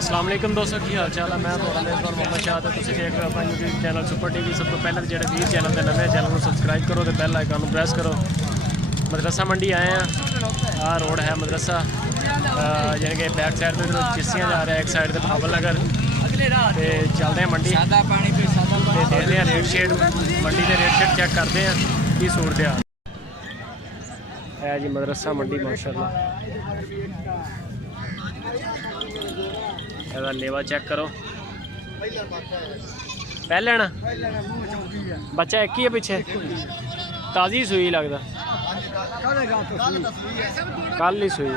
अस्सलाम वालेकुम दोस्तों, की हाल चाल है। मैं थोड़ा मेज़बान मोहम्मद शाह तो तुम देख रहे हो अपना यूट्यूब चैनल सुपर टीवी। सब तो पहले जो वीर चैनल के नवे चैनल को सबसक्राइब करो तो बेल आइकन प्रेस करो। मदरसा मंडी आए हैं, आ रोड है मदरसा, यानी कि बैक साइड पर चिस्सियाँ जा रहा है, एक साइड पर भावल नगर। तो चलते हैं मंडी, देखते हैं रेट शेट, मंडी के रेट शेट चेक करते हैं की सूरत है जी। मदरसा मंडी माशाल्लाह, ਇਹਦਾ लेवा चेक करो। पहले ना बच्चा एक ही है पीछे, ताज़ी सूई लगता, कल ही सूई।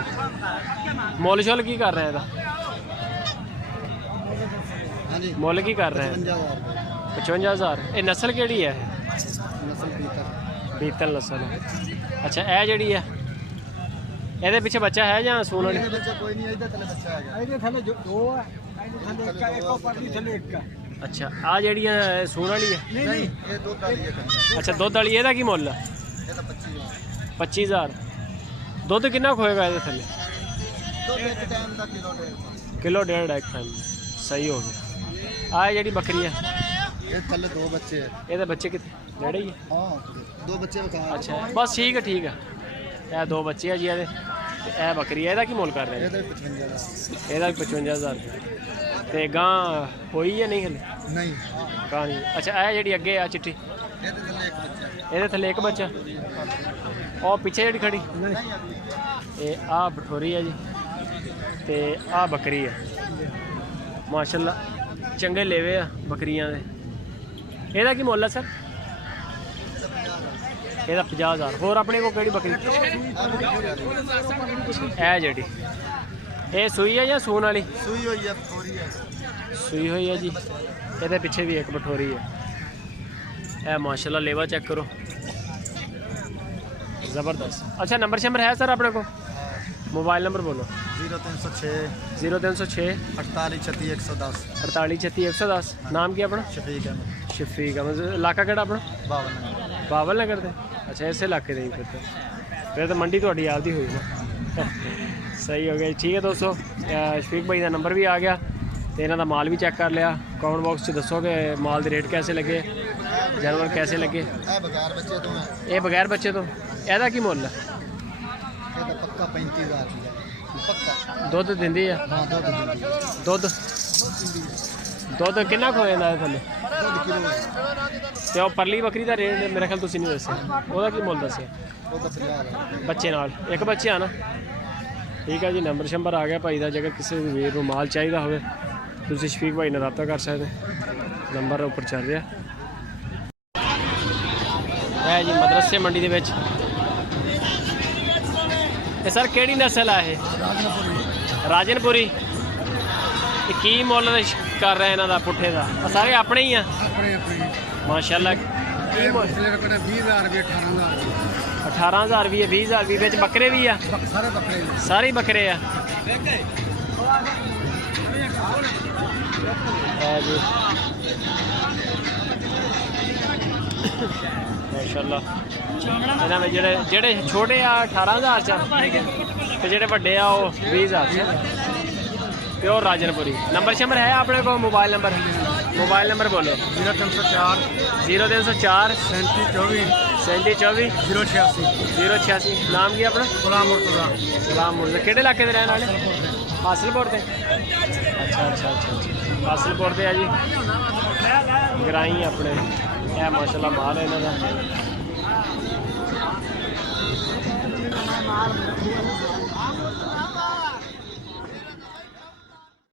मुल शुल की कर रहे हैं ਇਹਦਾ? मुल की कर रहे हैं? 55,000। ये नस्ल केड़ी है? बीतल नस्ल है। अच्छा, ये जी है ਇਹਦੇ ਪਿੱਛੇ ਬੱਚਾ ਹੈ ਜਾਂ ਸੂਣ ਵਾਲੀ? ਬੱਚਾ ਕੋਈ ਨਹੀਂ, ਇਹਦੇ ਥੱਲੇ ਬੱਚਾ ਹੈਗਾ। ਇਹਦੇ ਥੱਲੇ ਦੋ ਹੈ, ਇਹਦੇ ਥੱਲੇ ਇੱਕ ਪਰਲੀ ਥੱਲੇ ਇੱਕ। ਅੱਛਾ, ਆ ਜਿਹੜੀ ਹੈ ਸੂਣ ਵਾਲੀ ਹੈ? ਨਹੀਂ ਨਹੀਂ, ਇਹ ਦੁੱਧ ਵਾਲੀ ਹੈ। ਅੱਛਾ, ਦੁੱਧ ਵਾਲੀ। ਇਹਦਾ ਕੀ ਮੁੱਲ ਹੈ? ਇਹਦਾ 25,000। ਦੁੱਧ ਕਿੰਨਾ ਹੋਏਗਾ ਇਹਦੇ ਥੱਲੇ? ਦੁੱਧ ਇੱਕ ਟਾਈਮ ਦਾ ਕਿਲੋ ਡੇਢ ਇੱਕ ਟਾਈਮ। ਸਹੀ ਹੋ ਗਿਆ। ਆ ਜਿਹੜੀ ਬੱਕਰੀ ਹੈ ਇਹ ਥੱਲੇ ਦੋ ਬੱਚੇ ਹੈ। ਇਹਦੇ ਬੱਚੇ ਕਿੱਥੇ? ਨੇੜੇ ਹੀ ਹੈ? ਹਾਂ, ਦੋ ਬੱਚੇ ਵਿਖਾ। ਅੱਛਾ, ਬਸ ਠੀਕ ਹੈ ਠੀਕ ਹੈ। ਇਹ ਦੋ ਬੱਚੇ ਹੈ ਜੀ ਇਹਦੇ। ਇਹ ਬੱਕਰੀ ਹੈ, ਇਹਦਾ ਕੀ ਮੁੱਲ ਕਰ ਰਹੇ? ਇਹਦਾ 55,000। ਤੇ ਗਾਂ ਹੋਈ ਜਾਂ ਨਹੀਂ ਹਲੇ? ਨਹੀਂ, ਗਾਂ ਨਹੀਂ। ਅੱਛਾ, ਇਹ ਜਿਹੜੀ ਅੱਗੇ ਆ ਚਿੱਟੀ, ਇਹਦੇ ਥੱਲੇ ਇੱਕ ਬੱਚਾ। ਉਹ ਪਿੱਛੇ ਜਿਹੜੀ ਖੜੀ ਇਹ ਆ ਬਠੋਰੀ ਹੈ ਜੀ, ਤੇ ਆ ਬੱਕਰੀ ਹੈ। ਮਾਸ਼ਾਅੱਲਾ ਚੰਗੇ ਲੇਵੇ ਆ ਬੱਕਰੀਆਂ ਦੇ। ਇਹਦਾ ਕੀ ਮੁੱਲ ਹੈ ਸਰ? ਇਹਦਾ 50,000। ਹੋਰ ਆਪਣੇ ਕੋਲ ਕਿਹੜੀ ਬੱਕਰੀ? ਇਹ ਜਿਹੜੀ ਇਹ ਸੂਈ ਹੈ ਜਾਂ ਸੂਣ ਵਾਲੀ? ਸੂਈ ਹੋਈ ਹੈ, ਸੂਈ ਹੋਈ ਹੈ ਜੀ। ਇਹਦੇ ਪਿੱਛੇ ਵੀ ਇੱਕ ਬਠੋਰੀ ਹੈ। ਇਹ ਮਾਸ਼ਾਅੱਲਾ ਲੇਵਾ ਚੈੱਕ ਕਰੋ, ज़बरदस्त। अच्छा, नंबर शंबर है सर अपने को? मोबाइल नंबर बोलो। 0306 48 36 110। नाम क्या अपना? शफीक अहमद। इलाका केड़ा अपना? बावल नगर दे। अच्छा, इस इलाके दे फिर तो मंडी थोड़ी आपदी हुई ना। सही हो गया, ठीक है दोस्तों। शफीक भाई का नंबर भी आ गया, तो इन्हों का माल भी चेक कर लिया। कमेंट बॉक्स से दसो कि माल के रेट कैसे लगे, जानवर कैसे लगे। ये बगैर बच्चे तो ਇਹਦਾ ਕੀ ਮੁੱਲ ਹੈ? ਇਹਦਾ ਪੱਕਾ 35,000 ਪੱਕਾ। ਦੁੱਧ ਦਿੰਦੀ ਆ? ਹਾਂ, ਦੁੱਧ ਦਿੰਦੀ। ਦੁੱਧ ਕਿੰਨਾ ਖੋ ਜਾਂਦਾ ਇਹ ਥੱਲੇ? ਦੁੱਧ ਕਿਲੋ। ਤੇ ਉਹ ਪਰਲੀ ਬੱਕਰੀ ਦਾ ਰੇਟ ਮੇਰੇ ਖਿਆਲ ਤੁਸੀਂ ਨਹੀਂ ਦੱਸਿਆ, ਉਹਦਾ ਕੀ ਮੁੱਲ ਦੱਸਿਆ? ਉਹਦਾ 50,000 ਬੱਚੇ ਨਾਲ। ਇੱਕ ਬੱਚੇ ਆ ਨਾ? ਠੀਕ ਹੈ ਜੀ। ਨੰਬਰ ਸ਼ੰਬਰ ਆ ਗਿਆ ਭਾਈ ਦਾ, ਜੇਕਰ ਕਿਸੇ ਵੀ ਵੀਰ ਨੂੰ ਮਾਲ ਚਾਹੀਦਾ ਹੋਵੇ ਤੁਸੀਂ ਸ਼ਫੀਕ ਭਾਈ ਨਾਲ ਰਾਬਤਾ ਕਰ ਸਕਦੇ। ਨੰਬਰ ਉੱਪਰ ਚੱਲ ਰਿਹਾ ਹੈ ਜੀ। ਮਦਰਸੇ ਮੰਡੀ ਦੇ ਵਿੱਚ ਇਹ ਸਰ ਕਿਹੜੀ ਨਸਲ ਆ ਇਹ? ਰਾਜਨਪੁਰੀ। ਕੀ ਮੁੱਲ ਕਰ ਰਹੇ ਇਹਨਾਂ ਦਾ ਪੁੱਠੇ ਦਾ? ਸਾਰੇ ਆਪਣੇ ਹੀ ਆ? ਮਾਸ਼ਾਅੱਲਾ। 18,000 ਵੀ ਹੈ, 20,000 ਵੀ ਵਿੱਚ ਬੱਕਰੇ ਵੀ ਆ? ਸਾਰੇ ਬੱਕਰੇ ਆ ਜੀ ਮਾਸ਼ਾਅੱਲਾ। ਇਹਨਾਂ ਵਿੱਚ ਜਿਹੜੇ ਛੋਟੇ ਆ 18,000 ਚ, ਤੇ ਜਿਹੜੇ ਵੱਡੇ ਆ ਉਹ 20,000 ਚ। प्योर राजनपुरी। नंबर शंबर है अपने को? मोबाइल नंबर बोलो। 0304 3724 086। नाम की अपना? गुलाम मुर्तज़ा। किहड़े इलाके दे रहने वाले? हासिलपुर से। अच्छा, हासिलपुर से है जी। ग्राई अपने माशाल्लाह माल है इन्हों का।